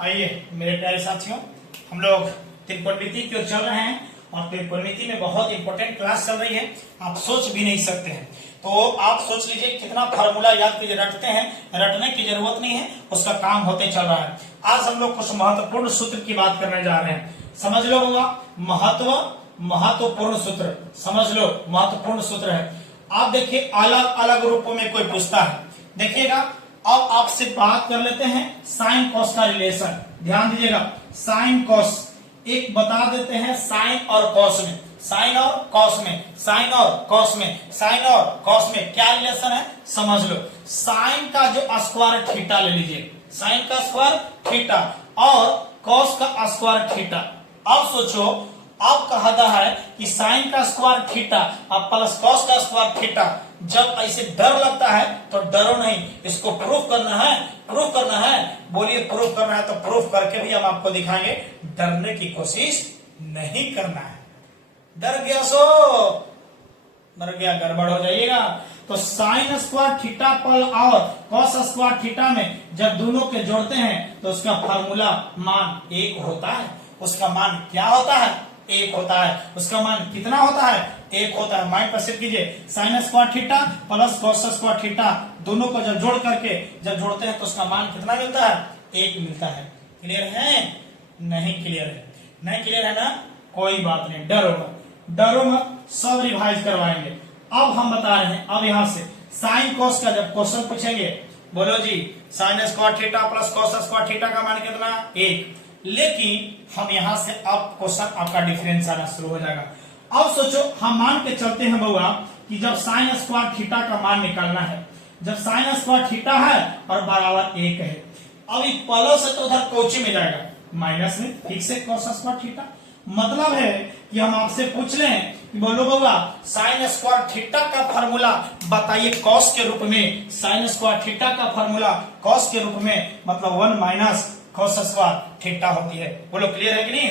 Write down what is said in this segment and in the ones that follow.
आइए मेरे प्यारे साथियों, हम लोग त्रिकोणमिति की ओर चल रहे हैं और त्रिकोणमिति में बहुत इंपॉर्टेंट क्लास चल रही है। आप सोच भी नहीं सकते हैं। तो आप सोच लीजिए कितना फार्मूला याद कीजिए, रटते हैं, रटने की जरूरत नहीं है, उसका काम होते चल रहा है। आज हम लोग कुछ महत्वपूर्ण सूत्र की बात करने जा रहे हैं। समझ लो होगा, महत्वपूर्ण सूत्र समझ लो, महत्वपूर्ण सूत्र है। आप देखिए अलग अलग रूपों में कोई पूछता है, देखिएगा। अब आपसे बात कर लेते हैं साइन कॉस का रिलेशन। ध्यान दीजिएगा, साइन कॉस एक बता देते हैं, साइन और कॉस में, साइन और कॉस में, साइन और कॉस में, साइन और कॉस में क्या रिलेशन है समझ लो। साइन का जो स्क्वायर थीटा ले लीजिए, साइन का स्क्वायर थीटा और कॉस का स्क्वायर थीटा। अब सोचो, अब कहा है कि साइन का स्क्वायर थीटा और प्लस कॉस का स्क्वायर थीटा। जब ऐसे डर लगता है तो डरो नहीं, इसको प्रूफ करना है, प्रूफ करना है। बोलिए प्रूफ करना है तो प्रूफ करके भी हम आपको दिखाएंगे। डरने की कोशिश नहीं करना है। डर गया सो डर गया, गड़बड़ हो जाइएगा। तो साइन स्क्वायर थीटा पर और कॉस स्क्वायर थीटा में जब दोनों के जोड़ते हैं तो उसका फार्मूला मान एक होता है। उसका मान क्या होता है? एक होता है। उसका मान कितना होता है? एक होता है। माइंड पर सेट कीजिए, sign square theta plus cos square theta, दोनों को जब जोड़ करके जब जोड़ते हैं तो उसका मान कितना मिलता है? एक मिलता है। क्लियर है? नहीं क्लियर है? नहीं क्लियर है ना? कोई बात नहीं, डरो मत, डरो मत, सब रिवाइज करवाएंगे। अब हम बता रहे हैं, अब यहाँ से साइन कॉस का जब क्वेश्चन पूछेंगे, बोलो जी sine square theta plus cos square theta का मान कितना? एक। लेकिन हम यहां से अब क्वेश्चन आपका डिफरेंस आना शुरू हो जाएगा। अब सोचो, हम मान के चलते हैं बउआ कि जब साइन स्क्वायर थीटा का मान निकालना है, जब साइन स्क्वायर थीटा है और बराबर एक है, अब प्लस है तो उधर कोची में जाएगा, माइनस में, ठीक से कॉस स्क्वायर थीटा। मतलब है कि हम आपसे पूछ लें कि बोलो बउआ साइन स्क्वायर थीटा का फार्मूला बताइए कॉस के रूप में, साइन स्क्वायर थीटा का फार्मूला कॉस के रूप में, मतलब 1 माइनस कॉस स्क्वायर थीटा होती है। बोलो क्लियर है कि नहीं?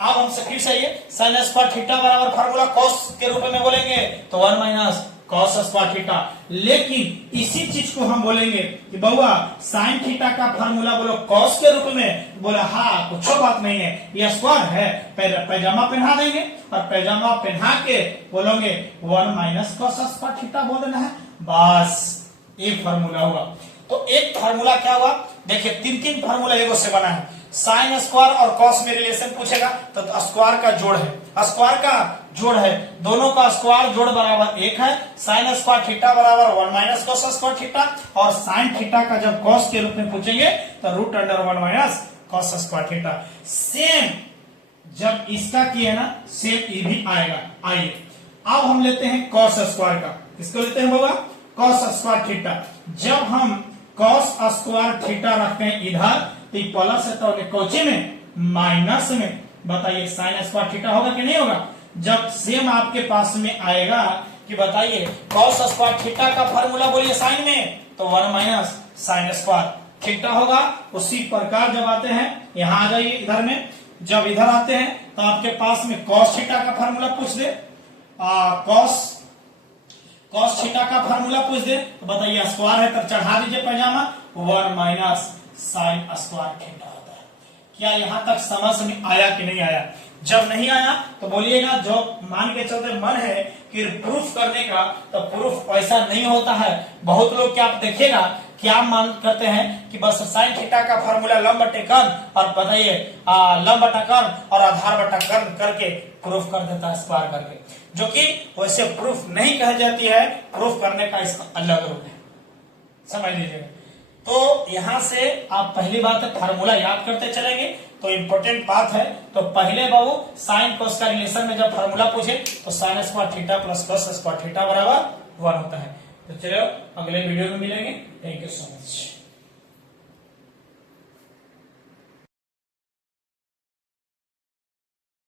अब हमसे फिर से ये साइन स्क्वायर थीटा बराबर फार्मूला कॉस के रूप में बोलेंगे तो 1 माइनस कॉस स्क्वायर थीटा। लेकिन इसी चीज को हम बोलेंगे कि बउआ साइन थीटा का फार्मूला बोलो कॉस के रूप में, बोला हाँ कुछ बात नहीं है, ये स्क्वायर है, पैजामा पहना देंगे और पैजामा पहना के बोलोगे 1 माइनस कॉस स्क्वायर थीटा बोल देना है, बस एक फार्मूला हुआ। तो एक फार्मूला क्या हुआ? देखिए तीन फार्मूला एगो से बना है। साइन स्क्वायर और कॉस में रिलेशन पूछेगा तो स्क्वायर का जोड़ है, स्क्वायर का जोड़ है, दोनों का स्क्वायर जोड़ बराबर एक है। साइन स्क्वायर थीटा बराबर 1 माइनस कॉस स्क्वायर थीटा, और साइन थीटा का जब कॉस के रूप में पूछेंगे तो root under 1 minus cos square theta. Same जब इसका किया ना, सेम ये भी आएगा। आइए अब हम लेते हैं कॉस स्क्वायर का। किसको लेते हैं बाबा? Cos square theta. जब हम कॉस स्क्वायर थीटा रखते हैं इधर तो प्लस है तो कोची में, माइनस में। बताइए साइन स्क्वायर थीटा होगा कि नहीं होगा? जब सेम आपके पास में आएगा कि बताइए कॉस स्क्वायर थीटा का फार्मूला बोलिए साइन में तो 1 माइनस साइन स्क्वायर थीटा होगा। उसी प्रकार जब आते हैं यहां आ जाइए इधर में, जब इधर आते हैं तो आपके पास में कॉस थीटा का फार्मूला पूछ दे, कॉस थीटा का फार्मूला पूछ दे तो बताइए स्क्वायर है तब चढ़ा दीजिए पैजामा, 1 माइनस साइन स्क्वायर थीटा होता है। क्या यहां तक समझ में आया कि नहीं आया? जब नहीं आया तो बोलिएगा, जो मान के चलते मन है कि प्रूफ करने का, तो प्रूफ ऐसा नहीं होता है। बहुत लोग क्या आप देखिएगा क्या मान करते हैं कि बस साइन थीटा का फार्मूला लंब बटे कर्ण और बताइए लंब बटा कर्ण और आधार बटा कर्ण करके प्रूफ कर देता है स्क्वायर करके, जो कि वैसे प्रूफ नहीं कह जाती है। प्रूफ करने का इसका अलग रूप है, समझ लीजिएगा। तो यहां से आप पहली बात है फार्मूला याद करते चलेंगे तो इंपॉर्टेंट बात है। तो पहले बाबू साइन कॉस का रिलेशन में जब फार्मूला पूछे तो sign square theta plus cos square theta बराबर 1 होता है। तो चलो अगले वीडियो में मिलेंगे। Thank you so much.